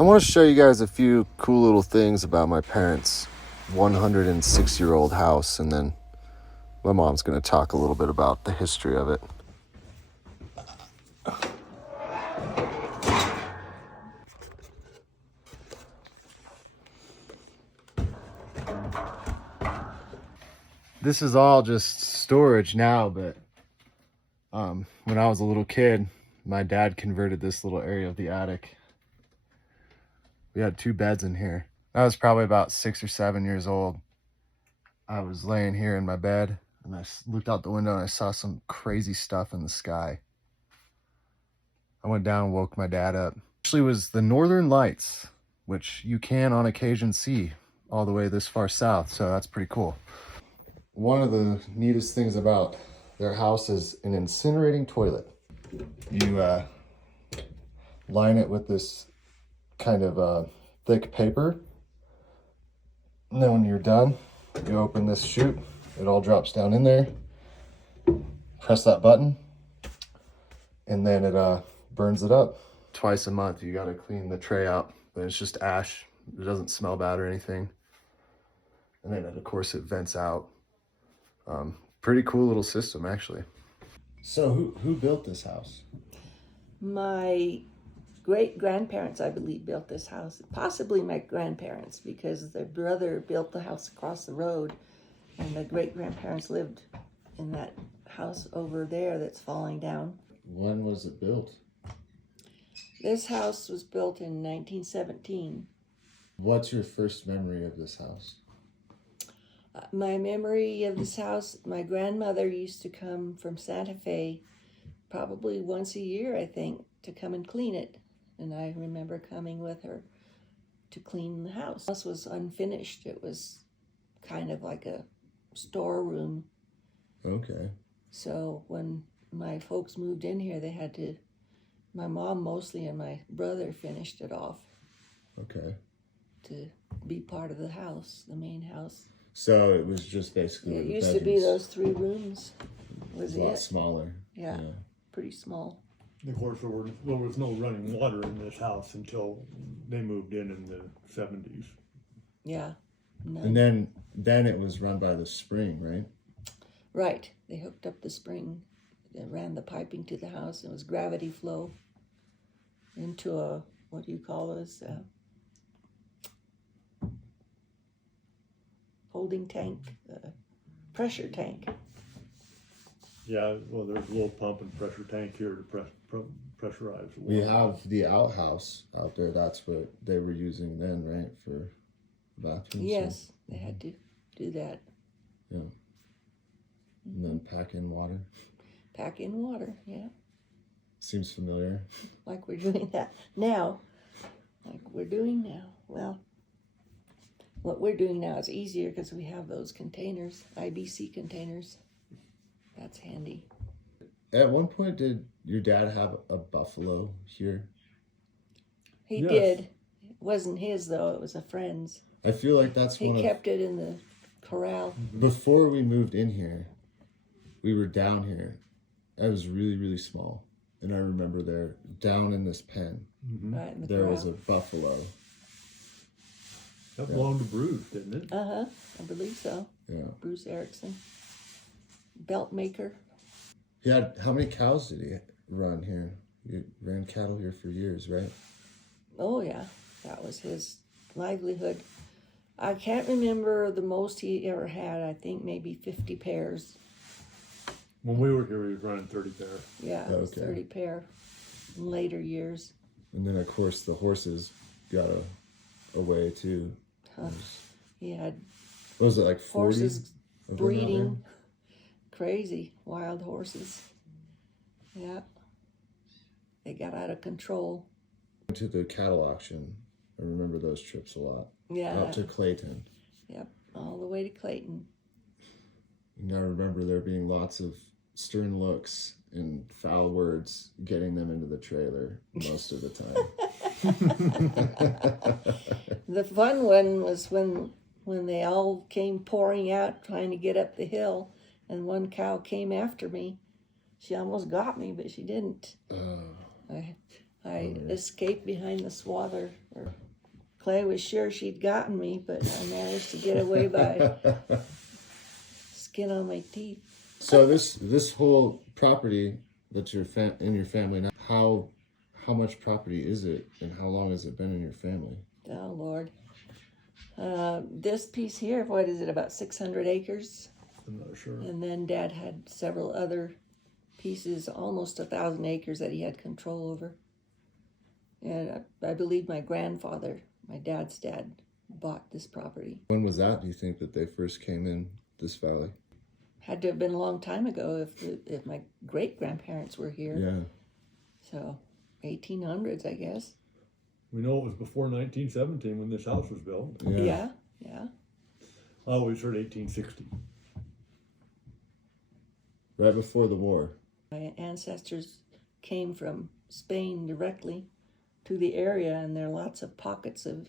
I want to show you guys a few cool little things about my parents' 106-year-old house, and then my mom's going to talk a little bit about the history of it. This is all just storage now, but when I was a little kid, my dad converted this little area of the attic. We had 2 beds in here. I was probably about 6 or 7 years old. I was laying here in my bed, and I looked out the window and I saw some crazy stuff in the sky. I went down and woke my dad up. Actually, it was the Northern Lights, which you can on occasion see all the way this far south, so that's pretty cool. One of the neatest things about their house is an incinerating toilet. You line it with this kind of thick paper, and then when you're done, you open this chute, it all drops down in there, press that button, and then it burns it up. Twice a month you gotta clean the tray out, but it's just ash. It doesn't smell bad or anything. And then of course it vents out. Pretty cool little system, actually. So who built this house? My great-grandparents, I believe, built this house. Possibly my grandparents, because their brother built the house across the road, and the great-grandparents lived in that house over there that's falling down. When was it built? This house was built in 1917. What's your first memory of this house? My memory of this house, my grandmother used to come from Santa Fe probably once a year, I think, to come and clean it. And I remember coming with her to clean the house. The house was unfinished. It was kind of like a storeroom. Okay. So when my folks moved in here, they had to, my mom mostly and my brother finished it off. Okay. To be part of the house, the main house. So it was just basically It used to be those 3 rooms. Was a lot smaller. Yeah, pretty small. Of course, there was no running water in this house until they moved in the 70s. Yeah. None. And then it was run by the spring, right? Right. They hooked up the spring that ran the piping to the house. It was gravity flow into a, what do you call this? Holding tank, pressure tank. Yeah, well, there's a little pump and pressure tank here to pressurize the water. We have the outhouse out there. That's what they were using then, right? For bathrooms. Yes, they had to do that. Yeah. And then pack in water. Pack in water, yeah. Seems familiar. Like we're doing that now. Like we're doing now. Well, what we're doing now is easier because we have those containers, IBC containers. That's handy. At one point, did your dad have a buffalo here? He Yes. did. It wasn't his, though. It was a friend's. I feel like that's He kept it in the corral. Before we moved in here, we were down here. I was really, really small. And I remember there, down in this pen, Right in the there corral. was a buffalo. That belonged to Bruce, didn't it? Uh-huh. I believe so. Yeah. Bruce Erickson. Belt maker. He had, how many cows did he run here? He ran cattle here for years, right? Oh, yeah. That was his livelihood. I can't remember the most he ever had. I think maybe 50 pairs. When we were here, he was running 30 pair. Yeah, it was Okay. 30 pair in later years. And then, of course, the horses got away, too. He had What was it, like 40? horses of them out breeding. Crazy, wild horses. Yeah. They got out of control. there? To the cattle auction. I remember those trips a lot. Yeah. Out to Clayton. Yep. All the way to Clayton. And I remember there being lots of stern looks and foul words getting them into the trailer most of the time. The fun one was when they all came pouring out trying to get up the hill, and one cow came after me. She almost got me, but she didn't. I I escaped behind the swather. Clay was sure she'd gotten me, but I managed to get away by skin on my teeth. So this whole property that you're in your family now, how much property is it, and how long has it been in your family? Oh, Lord. This piece here, what is it, about 600 acres? I'm not sure. And then Dad had several other pieces, almost 1,000 acres that he had control over. And I believe my grandfather, my dad's dad, bought this property. When was that, do you think, that they first came in this valley? Had to have been a long time ago if my great-grandparents were here. Yeah. So, 1800s, I guess. We know it was before 1917 when this house was built. Yeah. I always heard 1860. Right before the war. My ancestors came from Spain directly to the area, and there are lots of pockets of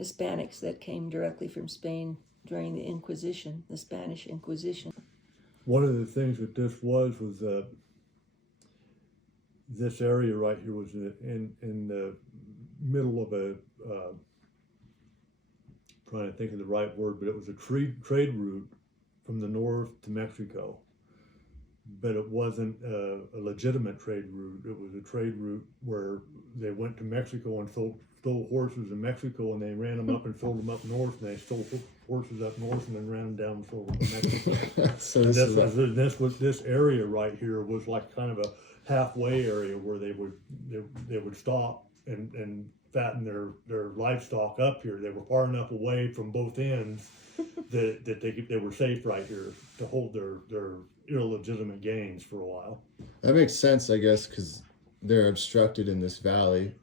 Hispanics that came directly from Spain during the Inquisition, the Spanish Inquisition. One of the things that this was this area right here was in the middle of a, trying to think of the right word, but it was a trade route from the north to Mexico. But it wasn't a legitimate trade route. It was a trade route where they went to Mexico and stole horses in Mexico, and they ran them up and sold them up north, and they stole horses up north and then ran them down and sold them to Mexico. So this area right here was like kind of a halfway area where they would stop and fatten their livestock up here. They were far enough away from both ends that they were safe right here to hold their illegitimate gains for a while. That makes sense, I guess, because they're obstructed in this valley,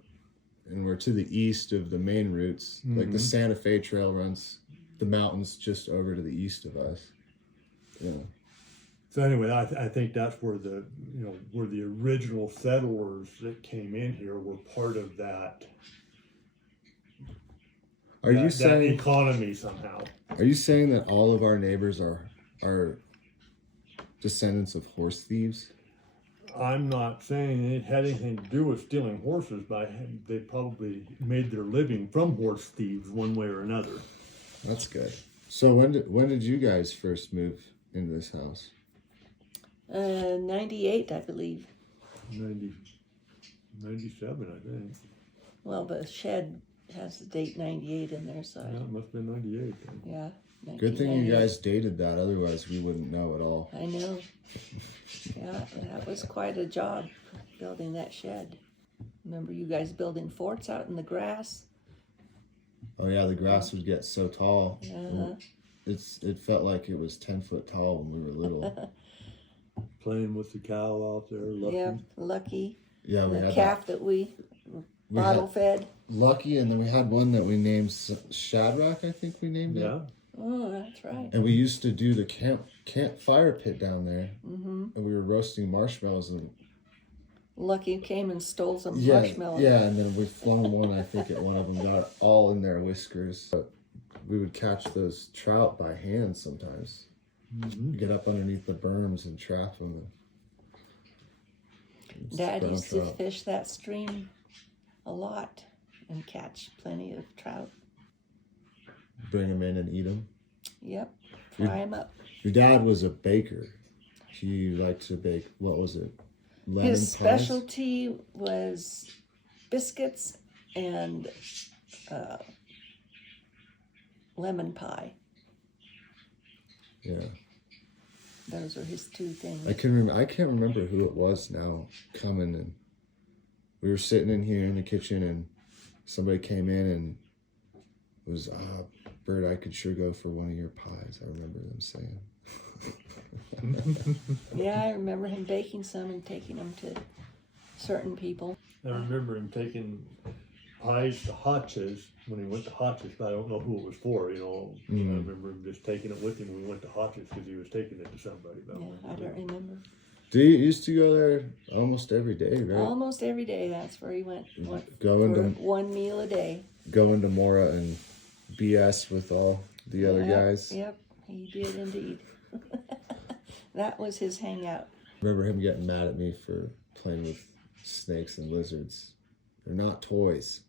and we're to the east of the main routes. Mm-hmm. Like the Santa Fe Trail runs the mountains just over to the east of us. Yeah. So anyway, I think that's where where the original settlers that came in here were part of that. Are you saying economy somehow? Are you saying that all of our neighbors are descendants of horse thieves? I'm not saying it had anything to do with stealing horses, but they probably made their living from horse thieves one way or another. That's good. So when did you guys first move into this house? 98, I believe. 97, I think. Well, the shed has the date 98 in there, so yeah, it must have been 98 then. Yeah. Good thing you guys dated that, otherwise we wouldn't know at all. I know. Yeah, that was quite a job, building that shed. Remember you guys building forts out in the grass? Oh yeah, the grass would get so tall. Uh-huh. It felt like it was 10 foot tall when we were little. Playing with the cow out there, Lucky. Yeah, Lucky. Yeah, we the had calf that we bottle fed. Lucky, and then we had one that we named Shadrach, I think we named it. Yeah. Oh, that's right. And we used to do the campfire pit down there, Mm-hmm. and we were roasting marshmallows. And Lucky came and stole some marshmallows. Yeah, and then we flung one. I think at one of them got all in their whiskers. But we would catch those trout by hand sometimes. Mm-hmm. Get up underneath the berms and trap them. Dad used to fish that stream a lot and catch plenty of trout. Bring them in and eat them. Yep, fry them up. Your dad was a baker. He liked to bake, what was it? Lemon His pies? specialty was biscuits and lemon pie. Yeah. Those were his two things. I can't remember who it was now coming, and we were sitting in here in the kitchen, and somebody came in and was, Bert, I could sure go for one of your pies. I remember them saying. Yeah, I remember him baking some and taking them to certain people. I remember him taking pies to Hotch's when he went to Hotch's, but I don't know who it was for, I remember him just taking it with him when we went to Hotch's because he was taking it to somebody. Yeah, I don't remember. Do you used to go there almost every day, right? Almost every day, that's where he went. Going for to one meal a day. Going to Mora and BS with all the other guys. Yep, he did indeed. That was his hangout. I remember him getting mad at me for playing with snakes and lizards. They're not toys.